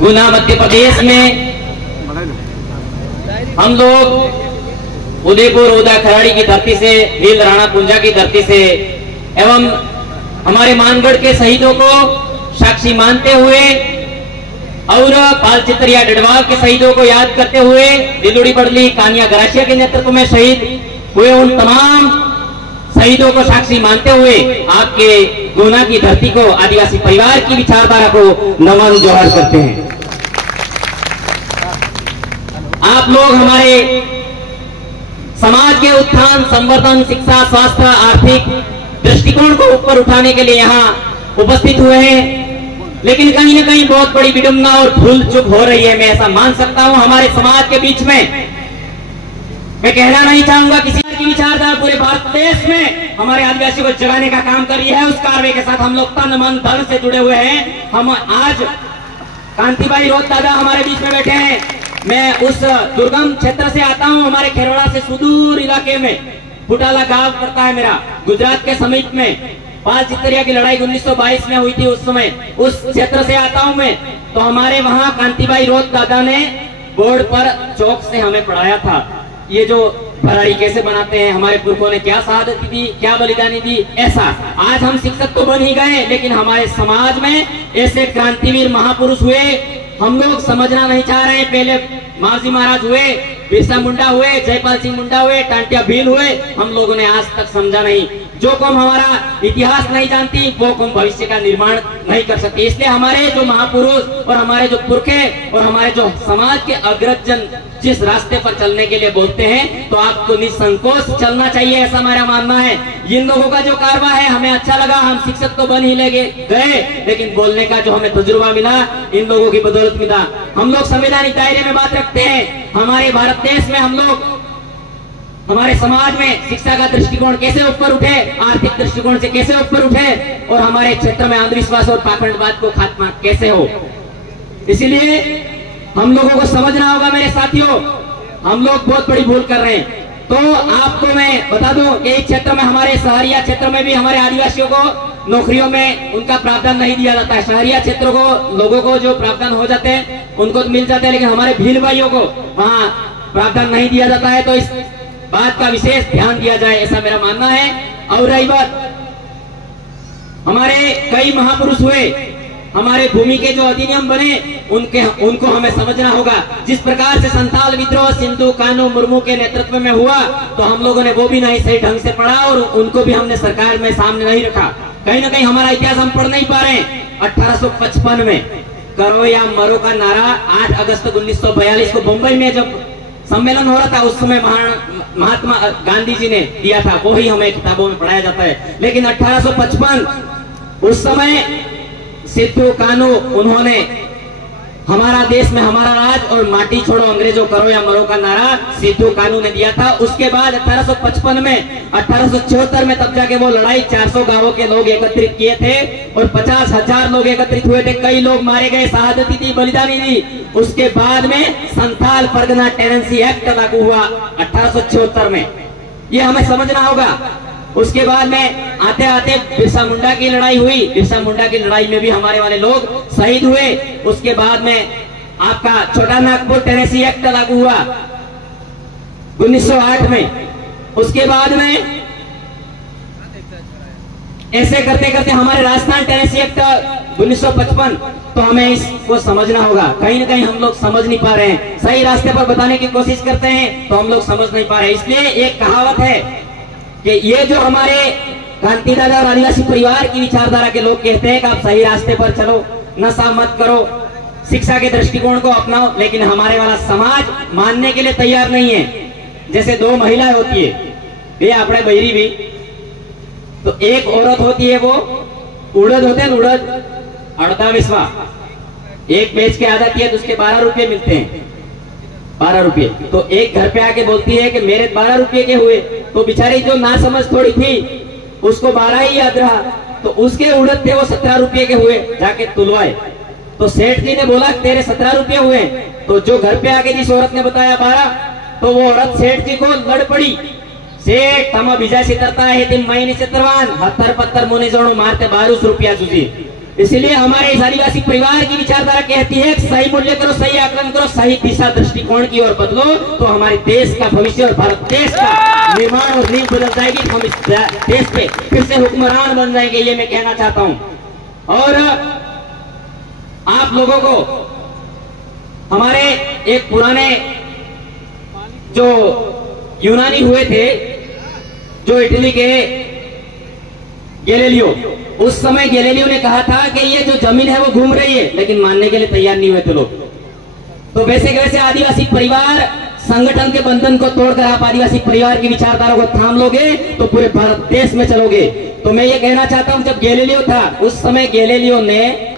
गुना मध्य प्रदेश में हम लोग उदयपुर उदा खराड़ी की धरती से, भील राणा कुंजा की धरती से एवं हमारे मानगढ़ के शहीदों को साक्षी मानते हुए और पाल चित्रिया डडवाल के शहीदों को याद करते हुए दिलोड़ी पड़ली कानिया गरासिया के नेतृत्व में शहीद हुए उन तमाम शहीदों को साक्षी मानते हुए आपके गुना की धरती को, आदिवासी परिवार की विचारधारा को नमन जोहर करते हैं। आप लोग हमारे समाज के उत्थान, संवर्धन, शिक्षा, स्वास्थ्य, आर्थिक दृष्टिकोण को ऊपर उठाने के लिए यहाँ उपस्थित हुए हैं, लेकिन कहीं न कहीं बहुत बड़ी विडंबना और भूल चूक हो रही है। मैं ऐसा मान सकता हूं हमारे समाज के बीच में। मैं कहना नहीं चाहूंगा किसी की विचारधारा पूरे भारत देश में हमारे आदिवासी को जगाने का काम कर रही है। उस कार्य के साथ हम लोग तन मन धन से जुड़े हुए हैं। हम आज कांतिबाई रोत दादा हमारे बीच में बैठे हैं। मैं उस दुर्गम क्षेत्र से आता हूं, हमारे खेरवाड़ा से सुदूर इलाके में फुटाला गांव पड़ता है मेरा, गुजरात के समीप में। पाल चित्रिया की लड़ाई 1922 में हुई थी, उस समय उस क्षेत्र से आता हूं मैं। तो हमारे वहां कांतिबाई रोत दादा ने बोर्ड पर चौक से हमें पढ़ाया था, ये जो भराड़ी कैसे बनाते हैं, हमारे पुरखों ने क्या शहादत दी, क्या बलिदानी दी। ऐसा आज हम शिक्षक तो बन ही गए, लेकिन हमारे समाज में ऐसे क्रांतिवीर महापुरुष हुए हम लोग समझना नहीं चाह रहे। पहले मांझी महाराज हुए, बिरसा मुंडा हुए, जयपाल सिंह मुंडा हुए, टांटिया भील हुए, हम लोगों ने आज तक समझा नहीं। जो कौम हमारा इतिहास नहीं जानती वो कौम भविष्य का निर्माण नहीं कर सकती। इसलिए हमारे जो महापुरुष और हमारे जो पुरखे और हमारे जो समाज के अग्रजन जिस रास्ते पर चलने के लिए बोलते हैं, तो आपको निसंकोच चलना चाहिए, ऐसा हमारा मानना है। इन लोगों का जो कारवा है हमें अच्छा लगा, हम शिक्षक तो बन ही गए, लेकिन बोलने का जो हमें तजुर्बा मिला इन लोगों की बदौलत मिला। हम लोग संवैधानिक दायरे में बात रखते हैं। हमारे भारत देश में हम लोग हमारे समाज में शिक्षा का दृष्टिकोण कैसे ऊपर उठे, आर्थिक दृष्टिकोण से कैसे ऊपर उठे, और हमारे क्षेत्र में अंधविश्वास और पाखंडवाद को खात्मा कैसे हो। इसीलिए हम लोगों को समझना होगा मेरे साथियों, हम लोग बहुत बड़ी भूल कर रहे हैं। तो आपको मैं बता दूं कि एक क्षेत्र में, हमारे शहरिया क्षेत्र में भी हमारे आदिवासियों को नौकरियों में उनका प्रावधान नहीं दिया जाता है। शहरिया क्षेत्रों को लोगों को जो प्रावधान हो जाते हैं उनको तो मिल जाते हैं, लेकिन हमारे भील भाइयों को वहाँ प्रावधान नहीं दिया जाता है। तो इस बात का विशेष ध्यान दिया जाए, ऐसा मेरा मानना है। और रही बात, हमारे कई महापुरुष हुए, हमारे भूमि के जो अधिनियम बने उनको हमें समझना होगा। जिस प्रकार से संथाल विद्रोह सिंधु कान्हू मुर्मू के नेतृत्व में हुआ, तो हम लोगों ने वो भी नहीं सही ढंग से पढ़ा और उनको भी हमने सरकार में सामने नहीं रखा। कहीं ना कहीं हमारा इतिहास हम पढ़ नहीं पा रहे हैं। 1855 में करो या मरो का नारा 8 अगस्त 1942 को मुंबई में जब सम्मेलन हो रहा था, उस समय महात्मा गांधी जी ने दिया था, वो ही हमें किताबों में पढ़ाया जाता है। लेकिन 1855 उस समय सिद्धू कान्हू उन्होंने हमारा देश में हमारा राज और माटी छोड़ो अंग्रेजों करो या मरो का नारा सिद्धू कान्हू ने दिया था। उसके बाद 1855 में 1876 में तब जाके वो लड़ाई 400 गांवों के लोग एकत्रित किए थे और 50,000 लोग एकत्रित हुए थे। कई लोग मारे गए, शहादती दी, बलिदानी दी। उसके बाद में संथाल परगना टेनेंसी एक्ट लागू हुआ 1876 में, ये हमें समझना होगा। उसके बाद में आते आते बिरसा मुंडा की लड़ाई हुई, बिरसा मुंडा की लड़ाई में भी हमारे वाले लोग शहीद हुए। उसके बाद में आपका छोटा नागपुर टेनेंसी एक्ट लागू हुआ 1908 में। उसके बाद में ऐसे करते करते हमारे राजस्थान टेनेंसी एक्ट 1955। तो हमें इसको समझना होगा, कहीं ना कहीं हम लोग समझ नहीं पा रहे हैं। सही रास्ते पर बताने की कोशिश करते हैं तो हम लोग समझ नहीं पा रहे। इसलिए एक कहावत है कि ये जो हमारे क्रांति दादा और आदिवासी परिवार की विचारधारा के लोग कहते हैं कि आप सही रास्ते पर चलो, नशा मत करो, शिक्षा के दृष्टिकोण को अपनाओ, लेकिन हमारे वाला समाज मानने के लिए तैयार नहीं है। जैसे दो महिलाएं होती है, ये अपने बहरी भी, तो एक औरत होती है वो उड़द होते हैं, उड़द अड़दा विश्वा एक बेच के आ जाती है तो उसके 12 रुपये मिलते हैं, 12 रुपये। तो एक घर पे आके बोलती है कि मेरे 12 रुपये के हुए, तो बेचारी जो ना समझ थोड़ी थी उसको 12 ही याद रहा, तो उसके उड़द थे वो 17 रुपये के हुए, जाके तुलवाए। तो सेठ जी ने बोला तेरे 17 रुपये हुए, तो जो घर पे आके जिस औरत ने बताया 12, तो वो औरत सेठ जी को लड़ पड़ी। सेठ तम बीजा से तरता है तिम महीने से तरवान 70 पत्थर मुने जोड़ो मारते 12 रुपया तुझी। इसलिए हमारे इस आदिवासी परिवार की विचारधारा कहती है कि सही मूल्य करो, सही आकलन करो, सही दिशा दृष्टिकोण की ओर बदलो, तो हमारे देश का भविष्य और भारत देश का निर्माण और नींव बदल जाएगी। हम इस देश पे फिर से हुक्मरान बन जाएंगे, ये मैं कहना चाहता हूं। और आप लोगों को हमारे एक पुराने जो यूनानी हुए थे, जो इटली के गैलीलियो, उस समय गैलीलियो ने कहा था कि ये जो जमीन है वो घूम रही है, लेकिन मानने के लिए तैयार नहीं हुए थे लोग। तो वैसे के वैसे आदिवासी परिवार संगठन के बंधन को तोड़कर आप आदिवासी परिवार की विचारधारा को थाम लोगे तो पूरे भारत देश में चलोगे। तो मैं ये कहना चाहता हूं, जब गैलीलियो था उस समय गैलीलियो ने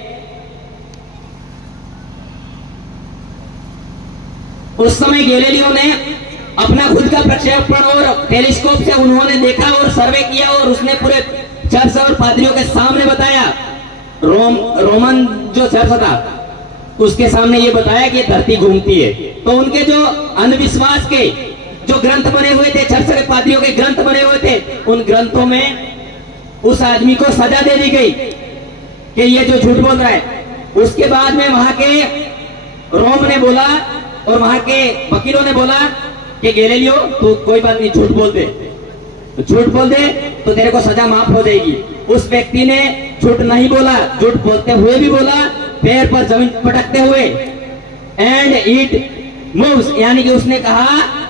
अपना खुद का प्रक्षेपण और टेलीस्कोप से उन्होंने देखा और सर्वे किया और उसने पूरे चर्च और पादरियों के सामने बताया, रोमन जो चर्च था उसके सामने ये बताया कि धरती घूमती है। तो उनके जो अंधविश्वास के जो ग्रंथ बने हुए थे, चर्च के पादरियों के ग्रंथ बने हुए थे, उन ग्रंथों में उस आदमी को सजा दे दी गई कि ये जो झूठ बोल रहा है। उसके बाद में वहां के रोम ने बोला और वहां के वकीलों ने बोला कि गैलीलियो तू कोई बात नहीं, झूठ बोल दे, झूठ बोल दे तो तेरे को सजा माफ हो जाएगी। उस व्यक्ति ने झूठ नहीं बोला, झूठ बोलते हुए भी बोला, पैर पर जमीन पटकते हुए, एंड इट मूव्स, यानी कि उसने कहा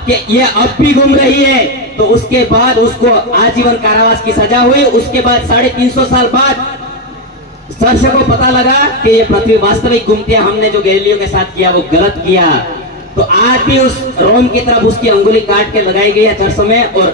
कि ये अब भी घूम रही है। तो उसके बाद उसको आजीवन कारावास की सजा हुई। उसके बाद 350 साल बाद चर्च को पता लगा कि ये पृथ्वी वास्तविक घूमती है, हमने जो गैलीलियो के साथ किया वो गलत किया। तो आज भी उस रोम की तरफ उसकी अंगुली काट के लगाई गई है चर्च में, और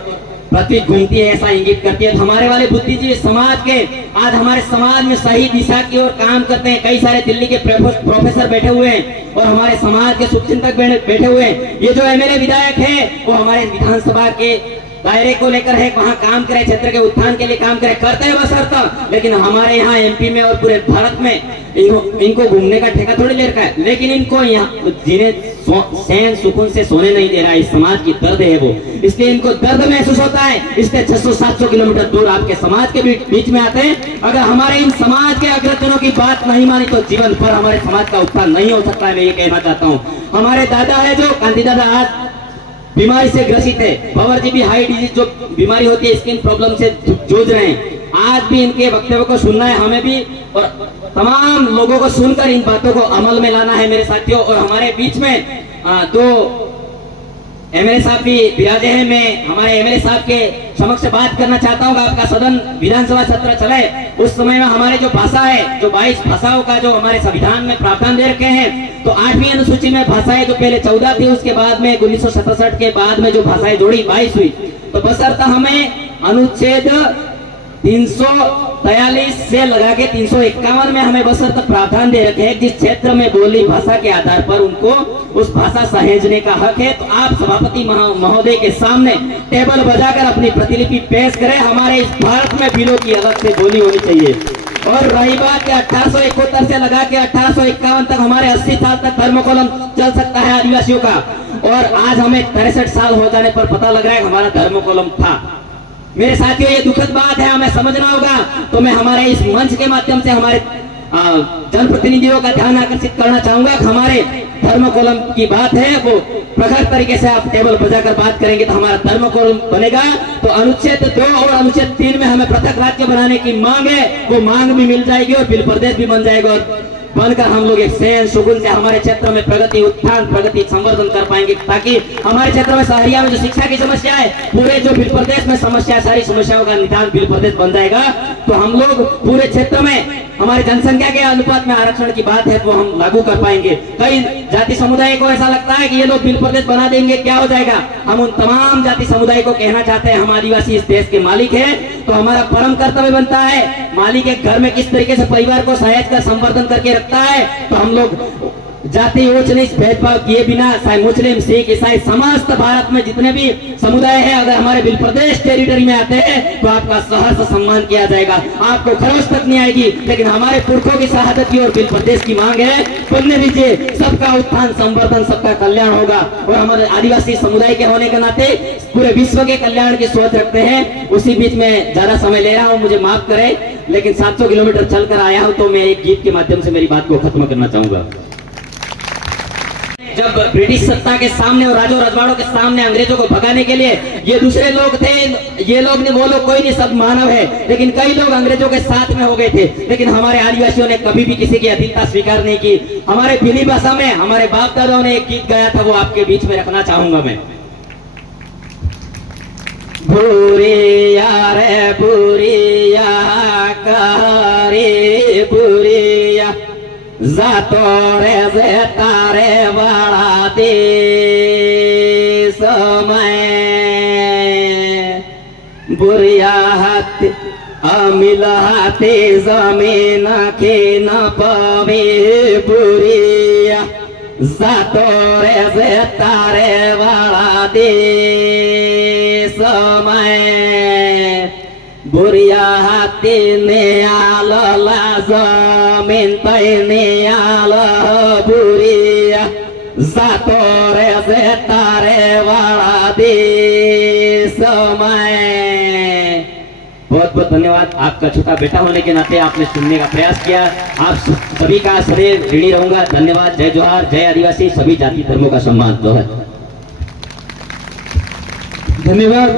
पृथ्वी घूमती है ऐसा इंगित करती है। हमारे वाले बुद्धिजीवी समाज के आज हमारे समाज में सही दिशा की ओर काम करते हैं। कई सारे दिल्ली के प्रोफेसर बैठे हुए हैं और हमारे समाज के शुभचिंतक बैठे हुए हैं। ये जो एमएलए विधायक है वो हमारे विधानसभा के दायरे को लेकर है, वहां काम करे, क्षेत्र के उत्थान के लिए काम करे, करते हैं बस अर्थ। लेकिन हमारे यहाँ एमपी में और पूरे भारत में इनको घूमने का ठेका थोड़ी ले रखा है, लेकिन इनको यहाँ जिन्हें चैन सुकून से सोने नहीं दे रहा है, इस समाज की दर्द है वो, इसलिए इनको दर्द महसूस होता है। इसलिए 600-700 किलोमीटर दूर आपके समाज के बीच में आते हैं। अगर हमारे इन समाज के अग्रजनों की बात नहीं मानी तो जीवन पर हमारे समाज का उत्थान नहीं हो सकता है। मैं ये कहना चाहता हूँ। हमारे दादा है जो कांति दादा, आज बीमारी से ग्रसित है, भंवर जी भी हाई डिजीज जो बीमारी होती है, स्किन प्रॉब्लम से जूझ रहे हैं। आज भी इनके वक्तव्य को सुनना है हमें भी, और तमाम लोगों को सुनकर इन बातों को अमल में लाना है मेरे साथियों। और हमारे बीच में दो एमएलए साहब भी विराजे हैं। मैं हमारे एमएलए साहब के समक्ष बात करना चाहता हूँ। आपका सदन विधानसभा सत्र चले उस समय में हमारे जो भाषा है, जो 22 भाषाओं का जो हमारे संविधान में प्रावधान दे रखे हैं, तो 8वीं अनुसूची में भाषाएं जो पहले 14 थी, उसके बाद में 1967 के बाद में जो भाषाएं जोड़ी 22 हुई। तो बशर्ते हमें अनुच्छेद 343 से लगा के 351 में हमें बशर्ते प्रावधान दे रखे हैं, जिस क्षेत्र में बोली भाषा के आधार पर उनको उस भाषा सहेजने का हक है। तो आप सभापति महोदय के सामने टेबल बजाकर अपनी प्रतिलिपि पेश करें। हमारे इस भारत में बिलों की अलग से बोली होनी चाहिए। और रही बात 1871 से लगा के 1851 तक हमारे 80 साल तक धर्मकोलम चल सकता है आदिवासियों का, और आज हमें 63 साल हो जाने पर पता लग रहा है कि हमारा धर्मकोलम था। मेरे साथियों, ये दुखद बात है, हमें समझना होगा। तो मैं हमारे इस मंच के माध्यम से हमारे जनप्रतिनिधियों का ध्यान आकर्षित करना चाहूंगा कि हमारे धर्मकोलम की बात है वो प्रखर तरीके से आप टेबल बजाकर बात करेंगे तो हमारा धर्मकोलम बनेगा। तो अनुच्छेद 2 और अनुच्छेद 3 में हमें पृथक राज्य बनाने की मांग है, वो मांग भी मिल जाएगी और बिल प्रदेश भी बन जाएगा, और बनकर हम लोग एक चैन सुकून से हमारे क्षेत्र में प्रगति, उत्थान, प्रगति, संवर्धन कर पाएंगे, ताकि हमारे क्षेत्र में शहरिया में जो शिक्षा की समस्या है, पूरे जो बिल प्रदेश में समस्या, सारी समस्याओं का निदान बिल प्रदेश बन जाएगा। तो हम लोग पूरे क्षेत्र में हमारी जनसंख्या के अनुपात में आरक्षण की बात है तो हम लागू कर पाएंगे। कई जाति समुदाय को ऐसा लगता है कि ये लोग बिल प्रदेश बना देंगे, क्या हो जाएगा। हम उन तमाम जाति समुदाय को कहना चाहते हैं, हम आदिवासी इस देश के मालिक हैं, तो हमारा परम कर्तव्य बनता है मालिक के घर में किस तरीके से परिवार को सहेज कर संवर्धन करके रखता है। तो हम लोग जाति ऊंच नीच भेदभाव किए बिना, चाहे मुस्लिम, सिख, ईसाई, समस्त भारत में जितने भी समुदाय है, अगर हमारे बिल प्रदेश टेरिटरी में आते हैं तो आपका सहर्ष सम्मान किया जाएगा, आपको खरोच तक नहीं आएगी। लेकिन हमारे पुरखों की शहादत की और बिल प्रदेश की मांग है, बोलने दीजिए, सबका उत्थान, संवर्धन, सबका कल्याण होगा। और हमारे आदिवासी समुदाय के होने के नाते पूरे विश्व के कल्याण की सोच रखते हैं। उसी बीच में ज्यादा समय ले रहा हूँ, मुझे माफ करें। लेकिन 700 किलोमीटर चलकर आया हूं, तो मैं एक गीत के माध्यम से मेरी बात को खत्म करना चाहूंगा। जब ब्रिटिश सत्ता के सामने और राजों रजवाड़ों के सामने अंग्रेजों को भगाने के लिए ये दूसरे लोग थे, ये लोग ने, वो लोग कोई नहीं, सब मानव है, लेकिन कई लोग अंग्रेजों के साथ में हो गए थे। लेकिन हमारे आदिवासियों ने कभी भी किसी की अधीनता स्वीकार नहीं की। हमारे भीली भाषा में हमारे बाप दादाओं ने एक गीत गाया था, वो आपके बीच में रखना चाहूंगा मैं। बुरिया रे बुरिया करे बुरिया जातो रे जे तारे वाला दे समय बुरिया हाथ अमिल हाथे जमीन के न पवे बुरिया जातो रे जे तारे वाला दे समय बुरिया हाथी ने आला जमीन तैने आला बुरिया जातो रे से तारे वाला दे समय। बहुत बहुत धन्यवाद। आपका छोटा बेटा होने के नाते आपने सुनने का प्रयास किया। आप सभी का शरीर ऋणी रहूंगा। धन्यवाद। जय जोहार, जय आदिवासी, सभी जाति धर्मों का सम्मान। जोहार। धन्यवाद।